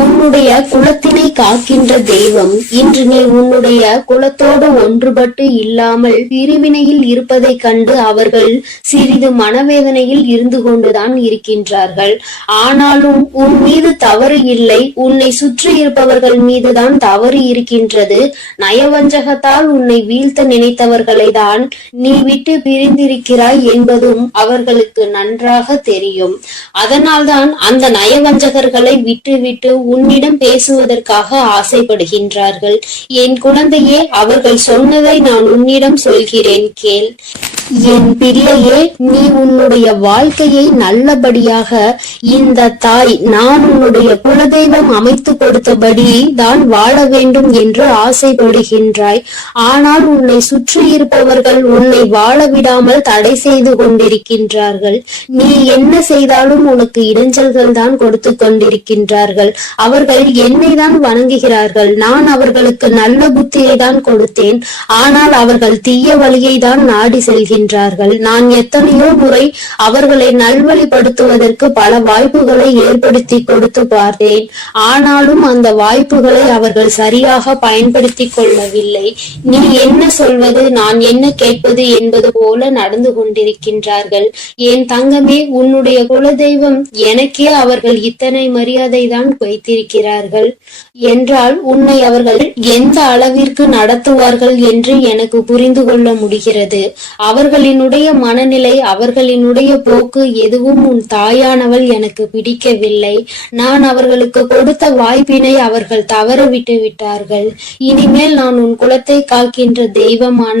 உன்னுடைய குலத்தினை காக்கின்ற தெய்வம் இன்று நீ உன்னுடைய குலத்தோடு ஒன்றுபட்டு இல்லாமல் பிரிவினையில் இருப்பதை கண்டு அவர்கள் சிறிது மனவேதனையில் இருந்து கொண்டுதான் இருக்கின்றார்கள். ஆனாலும் உன் மீது தவறு இல்லை, உன்னை சுற்றி இருப்பவர்கள் மீதுதான் தவறு இருக்கின்றது. நயவஞ்சகத்தால் உன்னை வீழ்த்த நினைத்தவர்களை தான் நீ விட்டு பிரிந்திருக்கிறாய் என்பதும் அவர்களுக்கு நன்றாக தெரியும். அதனால்தான் அந்த நயவஞ்சகர்களை விட்டு விட்டு உன்னிடம் பேசுவதற்காக ஆசைப்படுகின்றார்கள். என் குழந்தையே, அவர்கள் சொன்னதை நான் உன்னிடம் சொல்கிறேன், கேள். என் பிள்ளையே, நீ உன்னுடைய வாழ்க்கையை நல்லபடியாக இந்த தாய் நான் உன்னுடைய குலதெய்வம் அமைத்து கொடுத்தபடி தான் வாழ வேண்டும் என்று ஆசைப்படுகின்றாய். ஆனால் உன்னை சுற்றி இருப்பவர்கள் உன்னை வாழ விடாமல் தடை செய்து கொண்டிருக்கின்றார்கள். நீ என்ன செய்தாலும் உனக்கு இடைஞ்சல்கள் தான் கொடுத்து கொண்டிருக்கின்றார்கள். அவர்கள் என்னை தான் வணங்குகிறார்கள். நான் அவர்களுக்கு நல்ல புத்தியை தான் கொடுத்தேன். ஆனால் அவர்கள் தீய வழியை தான் நாடி செல்கின்றார்கள். நான் எத்தனையோ முறை அவர்களை நல்வழிப்படுத்துவதற்கு பல வாய்ப்புகளை ஏற்படுத்தி கொடுத்து பார்த்தேன். ஆனாலும் அந்த வாய்ப்புகளை அவர்கள் சரியாக பயன்படுத்தி கொள்ளவில்லை. நீ என்ன சொல்வது, நான் என்ன கேட்பது என்பது போல நடந்து கொண்டிருக்கின்றார்கள். என் தங்கமே, உன்னுடைய குலதெய்வம் எனக்கே அவர்கள் இத்தனை மரியாதை தான் வைத்திருக்கிறார்கள் என்றால் உன்னை அவர்கள் எந்த அளவிற்கு நடத்துவார்கள் என்று எனக்கு புரிந்து கொள்ள முடிகிறது. அவர்களினுடைய மனநிலை, அவர்களினுடைய போக்கு எதுவும் உன் தாயானவள் எனக்கு பிடிக்கவில்லை. நான் அவர்களுக்கு கொடுத்த வாய்ப்பினை அவர்கள் தவற விட்டு விட்டார்கள். இனிமேல் நான் உன் குலத்தை காக்கின்ற தெய்வமான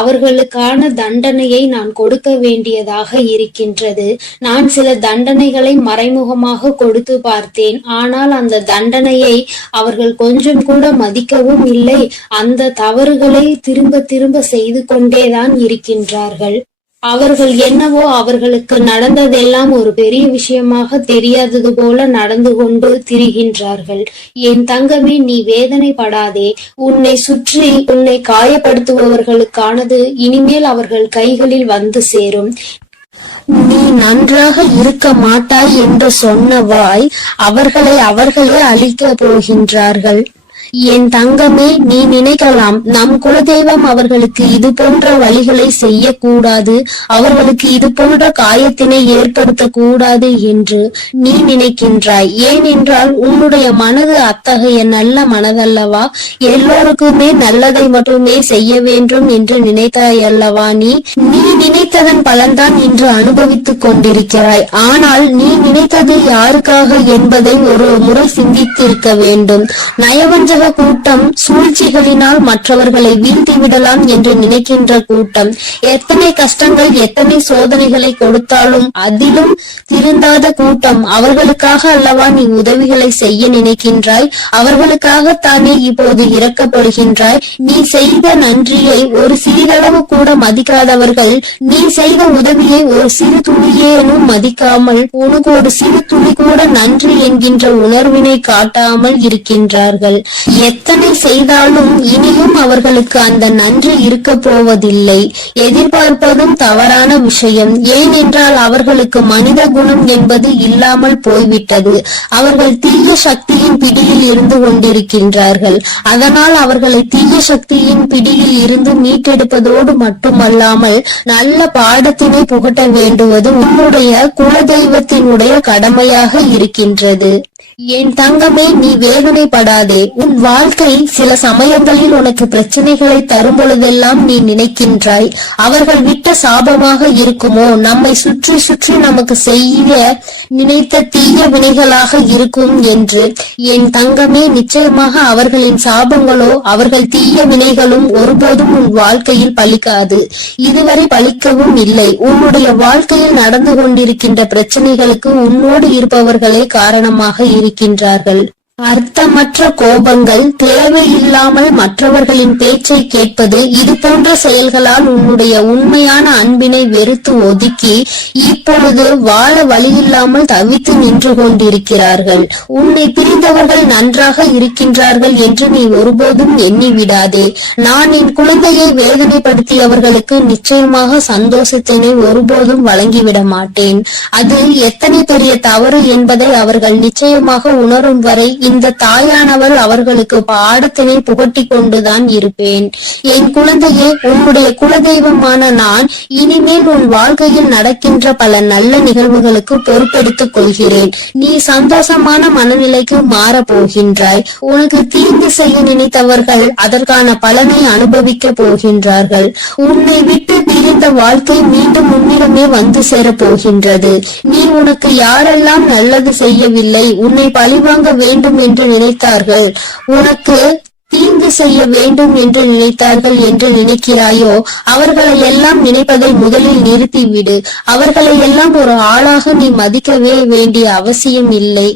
அவர்களுக்கான தண்டனையை நான் கொடுக்க வேண்டியதாக இருக்கின்றது. நான் சில தண்டனைகளை மறைமுகமாக கொடுத்து பார்த்தேன். ஆனால் அந்த தண்டனையை அவர்கள் கொஞ்சம் கூட மதிக்கவும் இல்லை. அந்த தவறுகளை திரும்ப திரும்ப செய்து கொண்டேதான் இருக்கின்றார்கள். அவர்கள் என்னவோ அவர்களுக்கு நடந்ததெல்லாம் ஒரு பெரிய விஷயமாக தெரியாதது போல நடந்து கொண்டு திரிகின்றார்கள். என் தங்கமே, நீ வேதனைப்படாதே. உன்னை சுற்றி உன்னை காயப்படுத்துபவர்களுக்கானது இனிமேல் அவர்கள் கைகளில் வந்து சேரும். நீ நன்றாக இருக்க மாட்டாய் என்று சொன்ன வாய் அவர்களே அழிக்க போகின்றார்கள். என் தங்கமே, நீ நினைக்கலாம் நம் குலதெய்வம் அவர்களுக்கு இது போன்ற வழிகளை செய்யக்கூடாது, அவர்களுக்கு இது போன்ற காயத்தினை ஏற்படுத்த கூடாது என்று நீ நினைக்கின்றாய். ஏனென்றால் உன்னுடைய மனது அத்தகைய நல்ல மனதல்லவா? எல்லோருக்குமே நல்லதை மட்டுமே செய்ய வேண்டும் என்று நினைத்தாய் அல்லவா? நீ நினைத்ததன் பலன்தான் இன்று அனுபவித்துக் கொண்டிருக்கிறாய். ஆனால் நீ நினைத்தது யாருக்காக என்பதை ஒரு முறை சிந்தித்திருக்க வேண்டும். நயவஞ்சக கூட்டம் சூழ்ச்சிகளினால் மற்றவர்களை வீழ்த்தி விடலாம் என்று நினைக்கின்ற கூட்டம் எத்தனை கஷ்டங்கள் எத்தனை சோதனைகளை கொடுத்தாலும் அதிலும் திருந்தாத கூட்டம். அவர்களுக்காக அல்லவா நீ உதவிகளை செய்ய நினைக்கின்றாய்? அவர்களுக்காகத்தானே இப்போது இறக்கப்படுகின்றாய்? நீ செய்த நன்றியை ஒரு சிறிதளவு கூட மதிக்காதவர்கள் நீ செய்த உதவியை ஒரு சிறு துளியேனும் மதிக்காமல் உனக்கு ஒரு சிறு துளி கூட நன்றி என்கின்ற உணர்வினை காட்டாமல் இருக்கின்றார்கள். எத்தனை செய்தாலும் இனியும் அவர்களுக்கு அந்த நன்றி இருக்க போவதில்லை. எதிர்பார்ப்பதும் தவறான விஷயம். ஏனென்றால் அவர்களுக்கு மனித குணம் என்பது இல்லாமல் போய்விட்டது. அவர்கள் தீய சக்தியின் பிடியில் இருந்து கொண்டிருக்கின்றார்கள். அதனால் அவர்களை தீய சக்தியின் பிடியில் இருந்து மீட்டெடுப்பதோடு மட்டுமல்லாமல் நல்ல பாடத்தினை புகட்ட வேண்டுவது உன்னுடைய குலதெய்வத்தினுடைய கடமையாக இருக்கின்றது. என் தங்கமே, நீ வேதனைப்படாதே. உன் வாழ்க்கை சில சமயங்களில் உனக்கு பிரச்சனைகளை தரும் பொழுதெல்லாம் நீ நினைக்கின்றாய், அவர்கள் விட்ட சாபமாக இருக்குமோ, நம்மை சுற்றி சுற்றி நமக்கு செய்ய நினைத்த தீய வினைகளாக இருக்கும் என்று. என் தங்கமே, நிச்சயமாக அவர்களின் சாபங்களோ அவர்கள் தீய வினைகளும் ஒருபோதும் உன் வாழ்க்கையில் பலிக்காது. இதுவரை பலிக்கவும் இல்லை. உன்னுடைய வாழ்க்கையில் நடந்து கொண்டிருக்கின்ற பிரச்சனைகளுக்கு உன்னோடு இருப்பவர்களே காரணமாக இருக்கின்றார்கள். அர்த்தமற்ற கோபங்கள், தேவையில்லாமல் மற்றவர்களின் பேச்சை கேட்பது, இது போன்ற செயல்களால் உன்னுடைய உண்மையான அன்பினை வெறுத்து ஒதுக்கி இப்பொழுது வாழ வழியில்லாமல் தவித்து நின்று கொண்டிருக்கிறார்கள். உன்னை பிரிந்தவர்கள் நன்றாக இருக்கின்றார்கள் என்று நீ ஒருபோதும் எண்ணி விடாதே. நான் என் குழந்தையை வேதனைப்படுத்தியவர்களுக்கு நிச்சயமாக சந்தோஷத்தினை ஒருபோதும் வழங்கிவிட மாட்டேன். அது எத்தனை பெரிய தவறு என்பதை அவர்கள் நிச்சயமாக உணரும் வரை இந்த தாயானவள் அவர்களுக்கு பாடத்தினை புகட்டி கொண்டுதான் இருப்பேன். என் குழந்தையே, உன்னுடைய குலதெய்வமான நான் இனிமேல் உன் வாழ்க்கையில் நடக்கின்ற பல நல்ல நிகழ்வுகளுக்கு பொறுப்பெடுத்துக் கொள்கிறேன். நீ சந்தோஷமான மனநிலைக்கு மாற போகின்றாய். உனக்கு தீங்கு செய்ய நினைத்தவர்கள் அதற்கான பலனை அனுபவிக்க போகின்றார்கள். உன்னை விட்டு பிரிந்த வாழ்க்கை மீண்டும் உன்னிடமே வந்து சேரப் போகின்றது. நீ உனக்கு யாரெல்லாம் நல்லது செய்யவில்லை, உன்னை பழிவாங்க வேண்டும் என்று நினைத்தார்கள், உனக்கு தீங்கு செய்ய வேண்டும் என்று நினைத்தார்கள் என்று நினைக்கிறாயோ, அவர்களை எல்லாம் நினைப்பதை முதலில் நிறுத்திவிடு. அவர்களை எல்லாம் ஒரு ஆளாக நீ மதிக்கவே வேண்டிய அவசியம் இல்லை.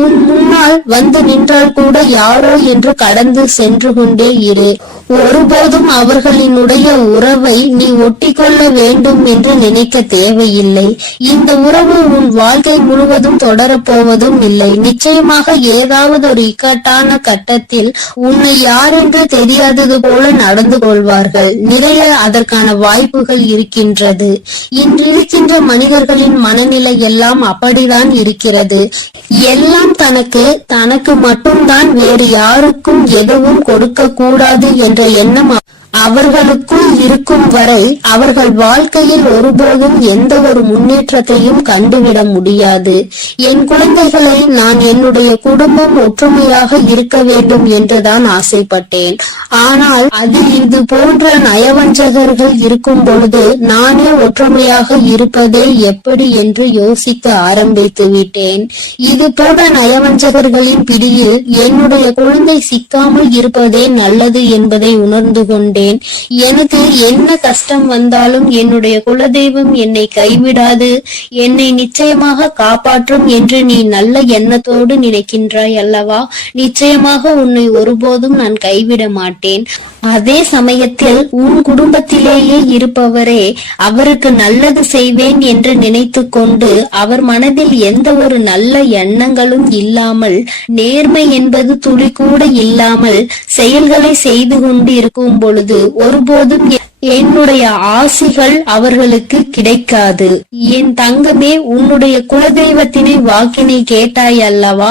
உன் முன்னால் வந்து நின்றால் கூட யாரோ என்று கடந்து சென்று கொண்டே இரு. ஒருபோதும் அவர்களினுடைய உறவை நீ ஒட்டிக்கொள்ள வேண்டும் என்று நினைக்க தேவையில்லை. இந்த உறவு உன் வாழ்க்கை முழுவதும் தொடரப்போவதும் இல்லை. நிச்சயமாக ஏதாவது ஒரு இக்கட்டான கட்டத்தில் உன்னை யார் என்று தெரியாதது போல நடந்து கொள்வார்கள். நிறைய அதற்கான வாய்ப்புகள் இருக்கின்றது. இன்றிருக்கின்ற மனிதர்களின் மனநிலை எல்லாம் அப்படிதான் இருக்கிறது. எல்லாம் தனக்கு மட்டும்தான், வேறு யாருக்கும் எதுவும் கொடுக்க கூடாது என்ற எண்ணம் அவர்களுக்குள் இருக்கும் வரை அவர்கள் வாழ்க்கையில் ஒருபோதும் எந்த ஒரு முன்னேற்றத்தையும் கண்டுவிட முடியாது. என் குழந்தைகளை நான் என்னுடைய குடும்பம் ஒற்றுமையாக இருக்க வேண்டும் என்றுதான் ஆசைப்பட்டேன். ஆனால் அதில் இது போன்ற நயவஞ்சகர்கள் இருக்கும் பொழுது நானே ஒற்றுமையாக இருப்பதே எப்படி என்று யோசிக்க ஆரம்பித்து விட்டேன். இது போன்ற நயவஞ்சகர்களின் பிடியில் என்னுடைய குழந்தை சிக்காமல் இருப்பதே நல்லது என்பதை உணர்ந்து கொண்டேன். எனக்கு என்ன கஷ்டம் வந்தாலும் என்னுடைய குலதெய்வம் என்னை கைவிடாது, என்னை நிச்சயமாக காப்பாற்றும் என்று நீ நல்ல எண்ணத்தோடு நினைக்கின்றாய் அல்லவா? நிச்சயமாக உன்னை ஒருபோதும் நான் கைவிட மாட்டேன். அதே சமயத்தில் உன் குடும்பத்திலேயே இருப்பவரே அவருக்கு நல்லது செய்வேன் என்று நினைத்து கொண்டு அவர் மனதில் எந்த ஒரு நல்ல எண்ணங்களும் இல்லாமல், நேர்மை என்பது துளி கூட இல்லாமல் செயல்களை செய்து கொண்டு இருக்கும் பொழுது ஒருபோதும் என்னுடைய ஆசிகள் அவர்களுக்கு கிடைக்காது. என் தங்கமே, உன்னுடைய குலதெய்வத்தினை வாக்கினை கேட்டாய் அல்லவா?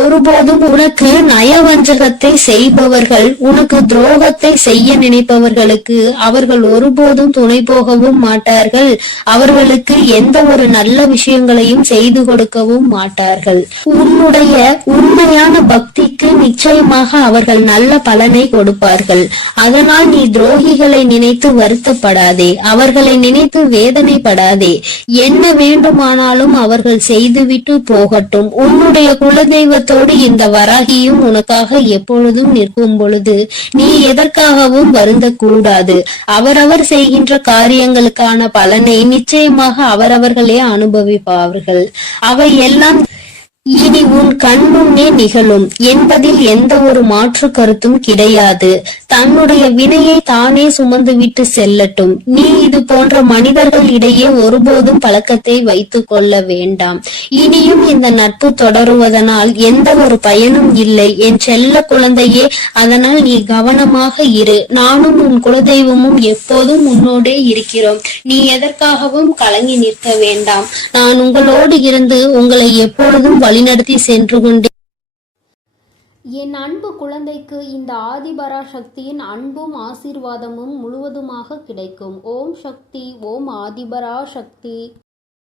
ஒருபோதும் உனக்கு நயவஞ்சகத்தை செய்பவர்கள், உனக்கு துரோகத்தை செய்ய நினைப்பவர்களுக்கு அவர்கள் ஒருபோதும் துணை போகவும் மாட்டார்கள். அவர்களுக்கு எந்த ஒரு நல்ல விஷயங்களையும் செய்து கொடுக்கவும் மாட்டார்கள். உன்னுடைய உண்மையான பக்திக்கு நிச்சயமாக அவர்கள் நல்ல பலனை கொடுப்பார்கள். அதனால் நீ துரோகிகளை நினைத்து வருத்தப்படாதே, அவர்களை நினைத்து வேதனைப்படாதே. என்ன வேண்டுமானாலும் அவர்கள் செய்துவிட்டு போகட்டும். உன்னுடைய குலதெய்வத்தோடு இந்த வராகியும் உனக்காக எப்பொழுதும் நிற்கும் பொழுது நீ எதற்காகவும் வருந்தக்கூடாது. அவரவர் செய்கின்ற காரியங்களுக்கான பலனை நிச்சயமாக அவரவர்களே அனுபவிப்பார்கள். அவை எல்லாம் இனி உன் கண் முன்னே நிகழும் என்பதில் எந்த ஒரு மாற்று கருத்தும் கிடையாது. தன்னுடைய வினையை தானே சுமந்து விட்டு செல்லட்டும். நீ இது போன்ற மனிதர்கள் இடையே ஒருபோதும் பழக்கத்தை வைத்துக் கொள்ள வேண்டாம். இனியும் இந்த நட்பு தொடருவதனால் எந்த ஒரு பயனும் இல்லை என் செல்ல குழந்தையே. அதனால் நீ கவனமாக இரு. நானும் உன் குலதெய்வமும் எப்போதும் உன்னோடே இருக்கிறோம். நீ எதற்காகவும் கலங்கி நிற்க வேண்டாம். நான் உங்களோடு இருந்து உங்களை எப்பொழுதும் வழிநடத்தி சென்று கொண்டே. என் அன்பு குழந்தைக்கு இந்த ஆதிபரா சக்தியின் அன்பும் ஆசீர்வாதமும் முழுவதுமாக கிடைக்கும். ஓம் சக்தி, ஓம் ஆதிபரா சக்தி.